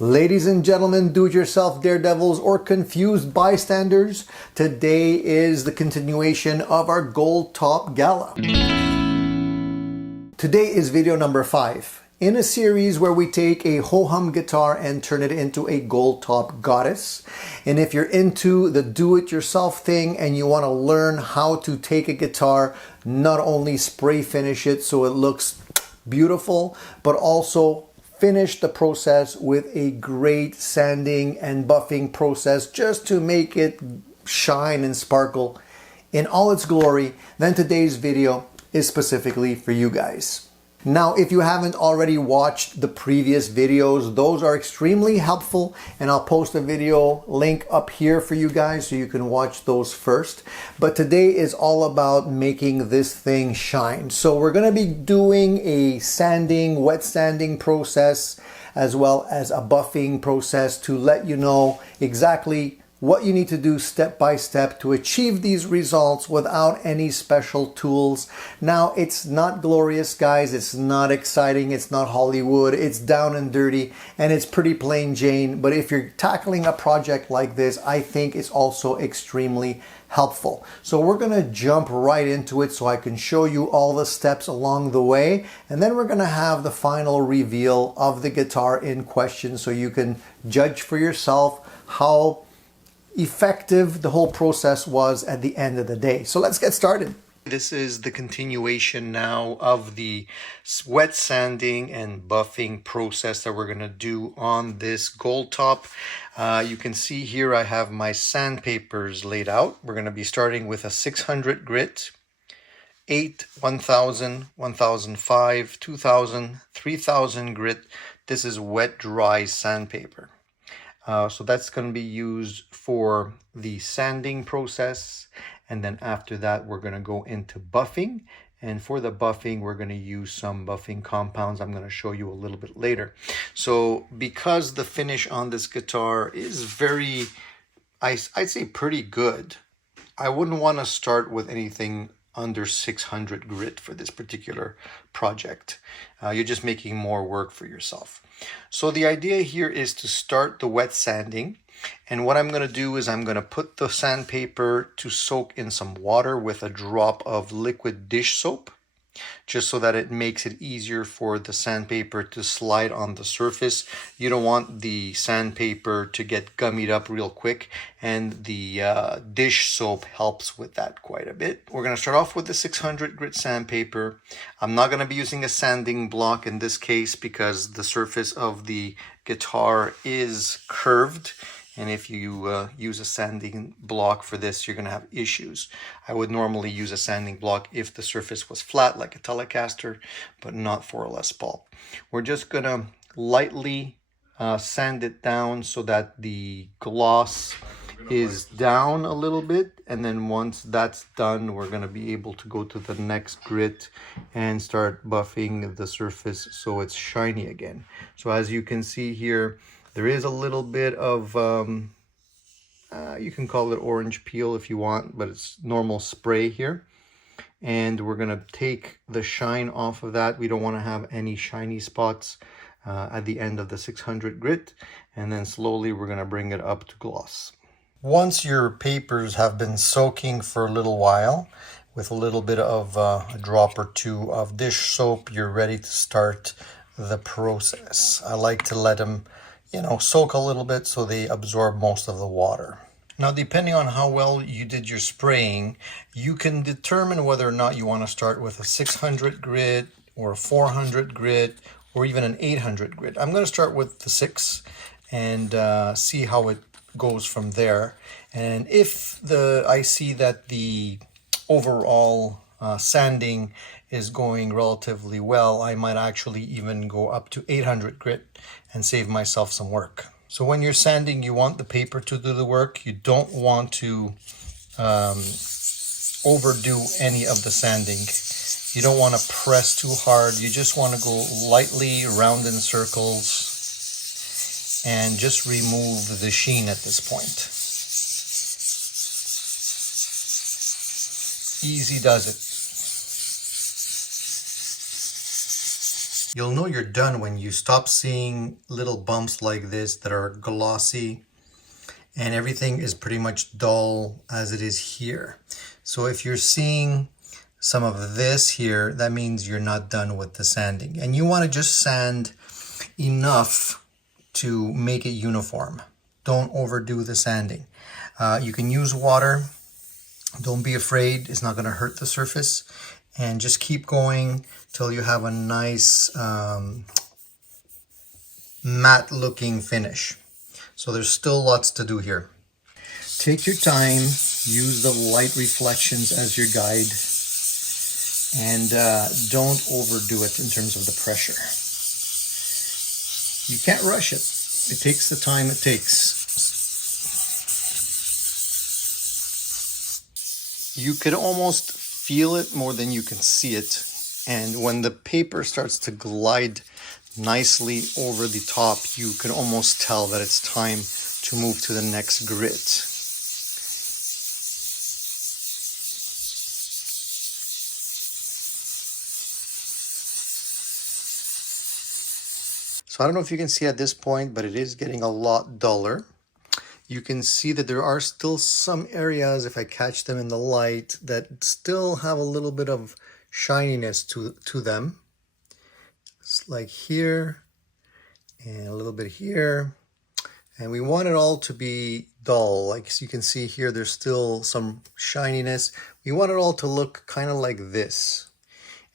Ladies and gentlemen, do-it-yourself daredevils or confused bystanders, today is the continuation of our Goldtop Gala. Today is video number 5 in a series where we take a ho-hum guitar and turn it into a Goldtop goddess. And if you're into the do-it-yourself thing and you want to learn how to take a guitar, not only spray finish it so it looks beautiful, but also finish the process with a great sanding and buffing process just to make it shine and sparkle in all its glory, then today's video is specifically for you guys. Now, if you haven't already watched the previous videos, those are extremely helpful, and I'll post a video link up here for you guys so you can watch those first. But today is all about making this thing shine. So we're going to be doing a sanding, wet sanding process, as well as a buffing process to let you know exactly what you need to do step by step to achieve these results without any special tools. Now, it's not glorious, guys. It's not exciting. It's not Hollywood. It's down and dirty, and it's pretty plain Jane. But if you're tackling a project like this, I think it's also extremely helpful. So we're going to jump right into it so I can show you all the steps along the way, and then we're going to have the final reveal of the guitar in question so you can judge for yourself how effective the whole process was at the end of the day. So let's get started. This is the continuation now of the wet sanding and buffing process that we're going to do on this Goldtop. You can see here I have my sandpapers laid out. We're going to be starting with a 600 grit, 8, 1000, 1005, 2000, 3000 grit. This is wet dry sandpaper. So that's going to be used for the sanding process, and then after that we're going to go into buffing, and for the buffing we're going to use some buffing compounds I'm going to show you a little bit later. So because the finish on this guitar is very, I'd say pretty good, I wouldn't want to start with anything under 600 grit for this particular project. You're just making more work for yourself. So the idea here is to start the wet sanding, and what I'm going to do is I'm going to put the sandpaper to soak in some water with a drop of liquid dish soap, just so that it makes it easier for the sandpaper to slide on the surface. You don't want the sandpaper to get gummied up real quick, and the dish soap helps with that quite a bit. We're going to start off with the 600 grit sandpaper. I'm not going to be using a sanding block in this case because the surface of the guitar is curved, and if you use a sanding block for this, you're going to have issues. I would normally use a sanding block if the surface was flat like a Telecaster, but not for a Les Paul. We're just going to lightly sand it down so that the gloss is down a little bit, and then once that's done, we're going to be able to go to the next grit and start buffing the surface so it's shiny again. So as you can see here, there is a little bit of, you can call it orange peel if you want, but it's normal spray here. And we're going to take the shine off of that. We don't want to have any shiny spots at the end of the 600 grit. And then slowly we're going to bring it up to gloss. Once your papers have been soaking for a little while, with a little bit of a drop or two of dish soap, you're ready to start the process. I like to let them soak a little bit so they absorb most of the water. Now, depending on how well you did your spraying, you can determine whether or not you want to start with a 600 grit or a 400 grit or even an 800 grit. I'm going to start with the 6 and see how it goes from there. And if I see that the overall sanding is going relatively well, I might actually even go up to 800 grit and save myself some work. So when you're sanding, you want the paper to do the work. You don't want to overdo any of the sanding. You don't want to press too hard. You just want to go lightly around in circles and just remove the sheen at this point. Easy does it. You'll know you're done when you stop seeing little bumps like this that are glossy and everything is pretty much dull as it is here. So if you're seeing some of this here, that means you're not done with the sanding. And you want to just sand enough to make it uniform. Don't overdo the sanding. You can use water. Don't be afraid. It's not going to hurt the surface. And just keep going till you have a nice matte looking finish. So there's still lots to do here. Take your time, use the light reflections as your guide, and don't overdo it in terms of the pressure. You can't rush it. It takes the time it takes. You could almost feel it more than you can see it. And when the paper starts to glide nicely over the top, you can almost tell that it's time to move to the next grit. So I don't know if you can see at this point, but it is getting a lot duller. You can see that there are still some areas, if I catch them in the light, that still have a little bit of shininess to them. It's like here and a little bit here. And we want it all to be dull. Like you can see here, there's still some shininess. We want it all to look kind of like this.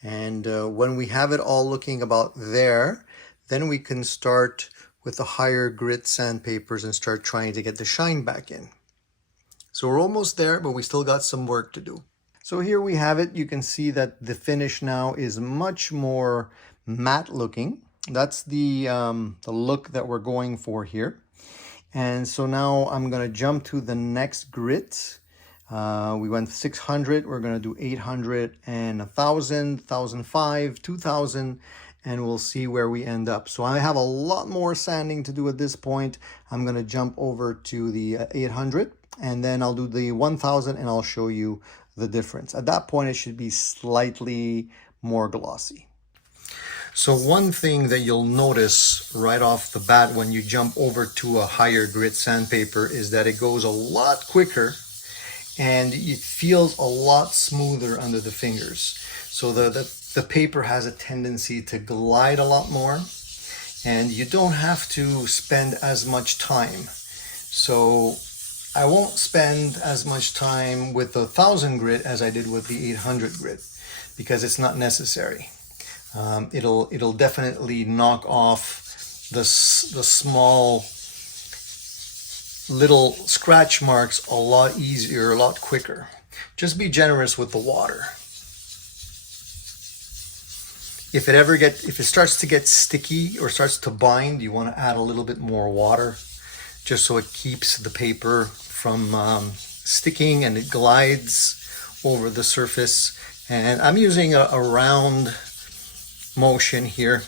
And when we have it all looking about there, then we can start with the higher grit sandpapers and start trying to get the shine back in. So we're almost there, but we still got some work to do. So here we have it. You can see that the finish now is much more matte looking. That's the look that we're going for here. And so now I'm going to jump to the next grit. We went 600. We're going to do 800 and 1,000, 1,005, 2,000. And we'll see where we end up. So I have a lot more sanding to do at this point. I'm going to jump over to the 800 and then I'll do the 1000 and I'll show you the difference. At that point, it should be slightly more glossy. So one thing that you'll notice right off the bat when you jump over to a higher grit sandpaper is that it goes a lot quicker and it feels a lot smoother under the fingers. So the paper has a tendency to glide a lot more and you don't have to spend as much time. So I won't spend as much time with the 1000 grit as I did with the 800 grit because it's not necessary. It'll definitely knock off the small little scratch marks a lot easier, a lot quicker. Just be generous with the water. If it starts to get sticky or starts to bind, you want to add a little bit more water just so it keeps the paper from sticking and it glides over the surface. And I'm using a round motion here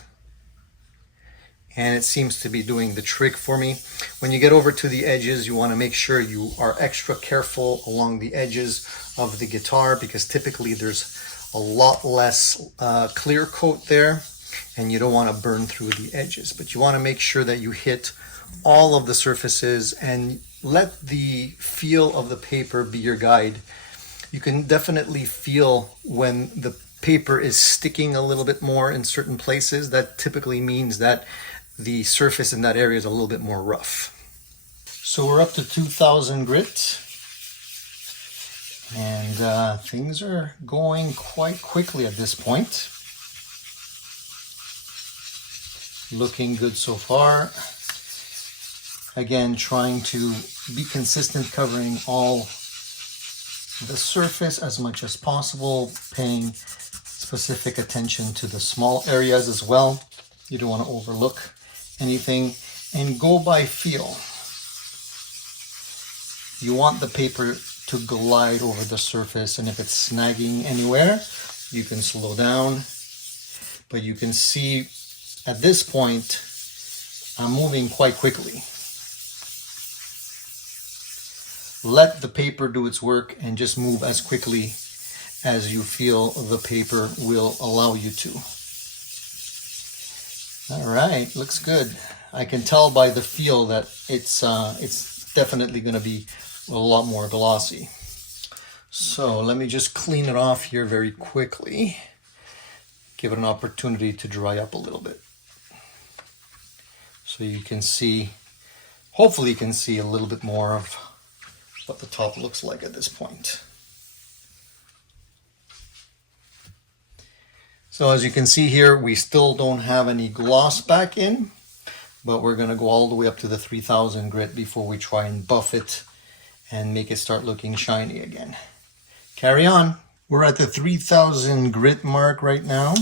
and it seems to be doing the trick for me. When you get over to the edges, you want to make sure you are extra careful along the edges of the guitar because typically there's a lot less clear coat there and you don't want to burn through the edges, but you want to make sure that you hit all of the surfaces and let the feel of the paper be your guide. You can definitely feel when the paper is sticking a little bit more in certain places. That typically means that the surface in that area is a little bit more rough. So we're up to 2000 grit. And things are going quite quickly at this point. Looking good so far. Again, trying to be consistent, covering all the surface as much as possible, paying specific attention to the small areas as well. You don't want to overlook anything and go by feel. You want the paper to glide over the surface, and if it's snagging anywhere, you can slow down. But you can see at this point, I'm moving quite quickly. Let the paper do its work and just move as quickly as you feel the paper will allow you to. All right, looks good. I can tell by the feel that it's definitely going to be a lot more glossy. So let me just clean it off here very quickly. Give it an opportunity to dry up a little bit. So you can see, hopefully you can see a little bit more of what the top looks like at this point. So as you can see here, we still don't have any gloss back in, but we're gonna go all the way up to the 3000 grit before we try and buff it and make it start looking shiny again. Carry on. We're at the 3000 grit mark right now,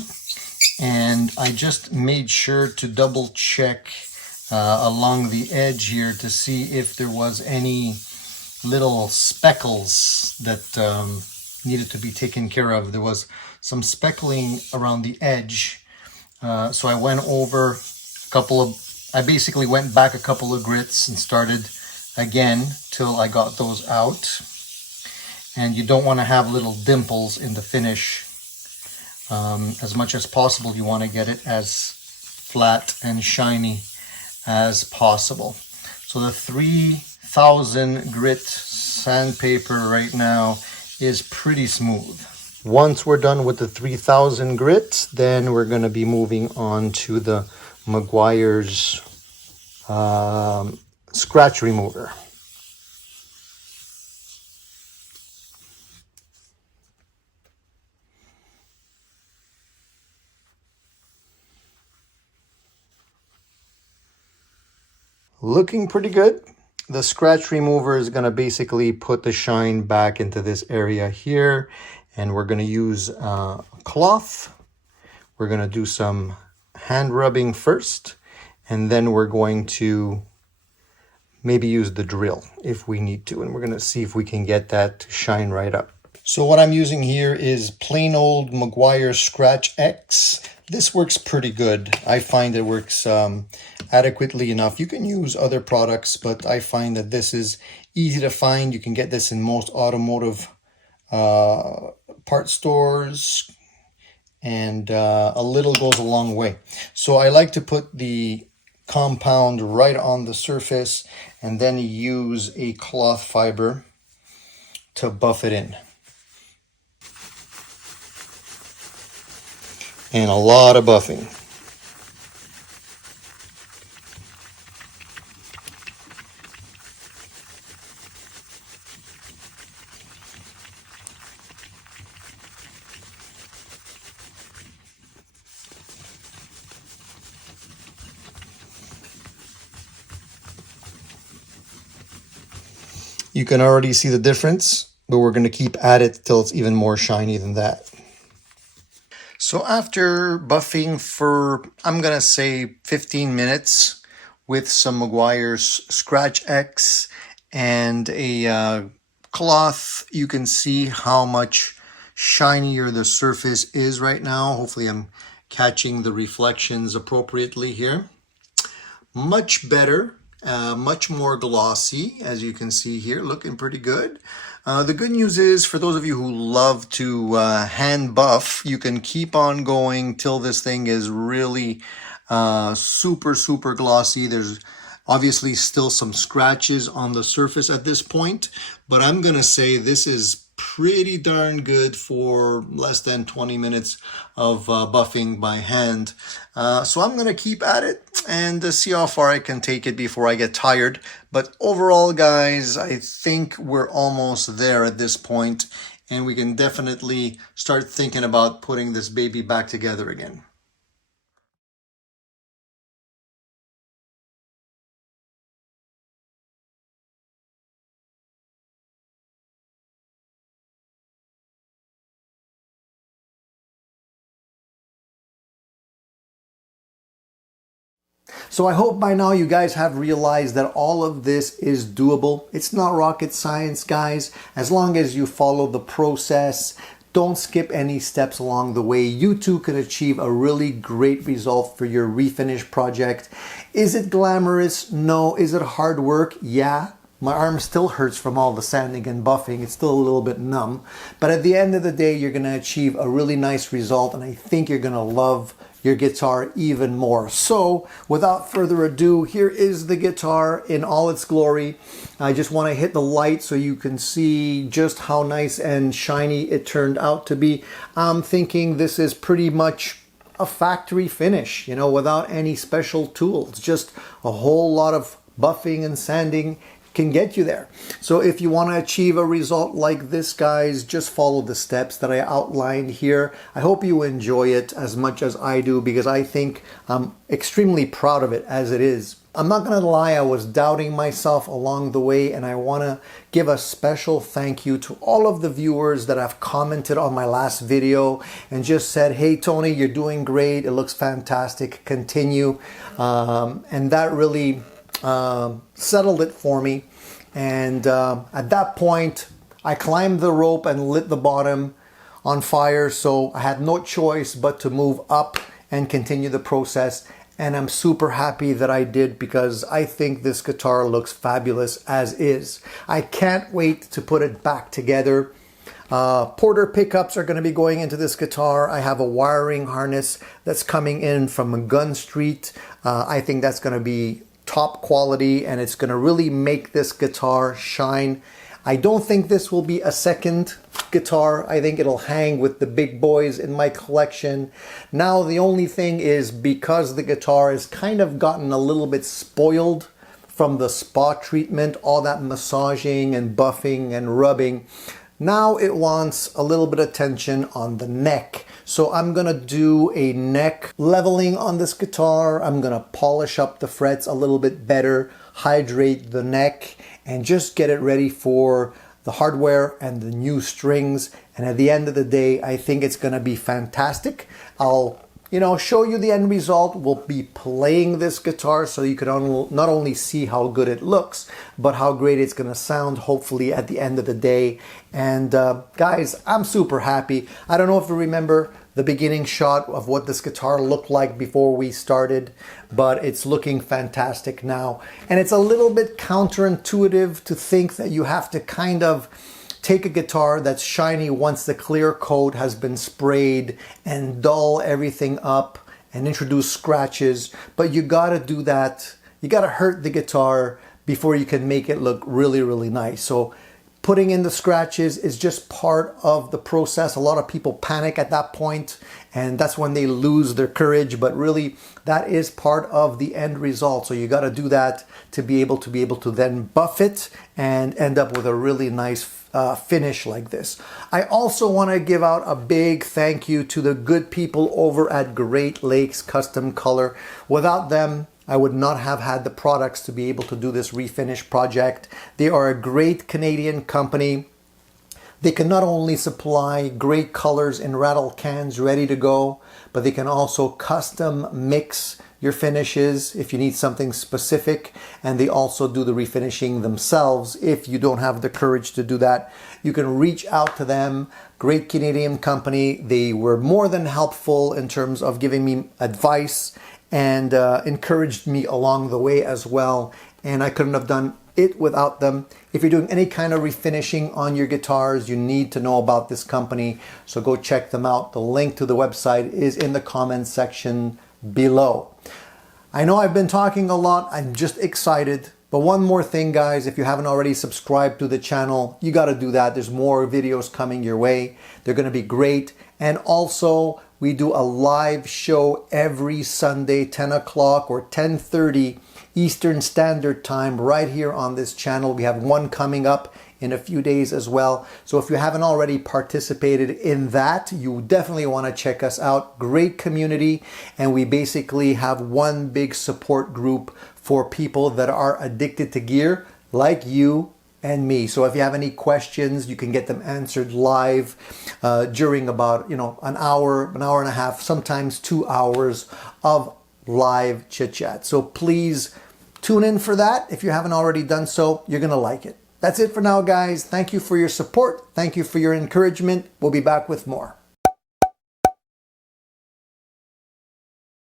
and I just made sure to double check along the edge here to see if there was any little speckles that needed to be taken care of. There was some speckling around the edge, so I went over I basically went back a couple of grits and started again till I got those out. And you don't want to have little dimples in the finish. As much as possible, you want to get it as flat and shiny as possible. So the 3000 grit sandpaper right now is pretty smooth. Once we're done with the 3000 grit, then we're going to be moving on to the Maguires scratch remover. Looking pretty good. The scratch remover is going to basically put the shine back into this area here, and we're going to use a cloth. We're going to do some hand rubbing first, and then we're going to maybe use the drill if we need to, and we're going to see if we can get that to shine right up. So what I'm using here is plain old Maguires Scratch X. This works pretty good. I find it works adequately enough. You can use other products, but I find that this is easy to find. You can get this in most automotive part stores, and a little goes a long way. So I like to put the compound right on the surface and then use a cloth fiber to buff it in. And a lot of buffing. You can already see the difference, but we're going to keep at it till it's even more shiny than that. So after buffing for, I'm going to say 15 minutes with some Maguires Scratch X and a cloth, you can see how much shinier the surface is right now. Hopefully I'm catching the reflections appropriately here. Much better. Much more glossy, as you can see here, looking pretty good. The good news is, for those of you who love to hand buff, you can keep on going till this thing is really super glossy. There's obviously still some scratches on the surface at this point, but I'm gonna say this is pretty darn good for less than 20 minutes of buffing by hand. So I'm going to keep at it and see how far I can take it before I get tired. But overall, guys, I think we're almost there at this point, and we can definitely start thinking about putting this baby back together again. So I hope by now you guys have realized that all of this is doable. It's not rocket science, guys. As long as you follow the process, don't skip any steps along the way, you too can achieve a really great result for your refinish project. Is it glamorous? No. Is it hard work? Yeah. My arm still hurts from all the sanding and buffing. It's still a little bit numb. But at the end of the day, you're going to achieve a really nice result, and I think you're going to love your guitar even more. So without further ado, here is the guitar in all its glory. I just want to hit the light so you can see just how nice and shiny it turned out to be. I'm thinking this is pretty much a factory finish, you know, without any special tools. Just a whole lot of buffing and sanding can get you there. So if you want to achieve a result like this, guys, just follow the steps that I outlined here. I hope you enjoy it as much as I do, because I think I'm extremely proud of it as it is. I'm not going to lie, I was doubting myself along the way, and I want to give a special thank you to all of the viewers that have commented on my last video and just said, hey Tony, you're doing great, it looks fantastic, continue. And that really settled it for me. And at that point, I climbed the rope and lit the bottom on fire, so I had no choice but to move up and continue the process. And I'm super happy that I did, because I think this guitar looks fabulous as is. I can't wait to put it back together. Porter pickups are going to be going into this guitar. I have a wiring harness that's coming in from Gun Street. I think that's going to be top quality, and it's going to really make this guitar shine. I don't think this will be a second guitar. I think it'll hang with the big boys in my collection. Now the only thing is, because the guitar has kind of gotten a little bit spoiled from the spa treatment, all that massaging and buffing and rubbing, now it wants a little bit of attention on the neck. So I'm gonna do a neck leveling on this guitar. I'm gonna polish up the frets a little bit better, hydrate the neck, and just get it ready for the hardware and the new strings. And at the end of the day, I think it's gonna be fantastic. I'll show you the end result. We'll be playing this guitar so you can not only see how good it looks, but how great it's gonna sound, hopefully, at the end of the day. And guys, I'm super happy. I don't know if you remember the beginning shot of what this guitar looked like before we started, but it's looking fantastic now. And it's a little bit counterintuitive to think that you have to kind of take a guitar that's shiny once the clear coat has been sprayed and dull everything up and introduce scratches. But you gotta do that. You gotta hurt the guitar before you can make it look really, really nice. So putting in the scratches is just part of the process. A lot of people panic at that point, and that's when they lose their courage, but really that is part of the end result. So you got to do that to be able to then buff it and end up with a really nice finish like this. I also want to give out a big thank you to the good people over at Great Lakes Custom Color. Without them, I would not have had the products to be able to do this refinish project. They are a great Canadian company. They can not only supply great colors in rattle cans ready to go, but they can also custom mix your finishes if you need something specific. And they also do the refinishing themselves if you don't have the courage to do that. You can reach out to them. Great Canadian company. They were more than helpful in terms of giving me advice and encouraged me along the way as well. And I couldn't have done it without them. If you're doing any kind of refinishing on your guitars, you need to know about this company. So go check them out. The link to the website is in the comments section below. I know I've been talking a lot. I'm just excited. But one more thing, guys, if you haven't already subscribed to the channel, you got to do that. There's more videos coming your way. They're going to be great. And also, we do a live show every Sunday, 10 o'clock or 10:30 Eastern Standard Time right here on this channel. We have one coming up in a few days as well. So if you haven't already participated in that, you definitely want to check us out. Great community. And we basically have one big support group for people that are addicted to gear, like you and me. So if you have any questions, you can get them answered live during about an hour and a half, sometimes 2 hours of live chit chat. So please tune in for that. If you haven't already done so, you're gonna like it. That's it for now, guys. Thank you for your support. Thank you for your encouragement. We'll be back with more.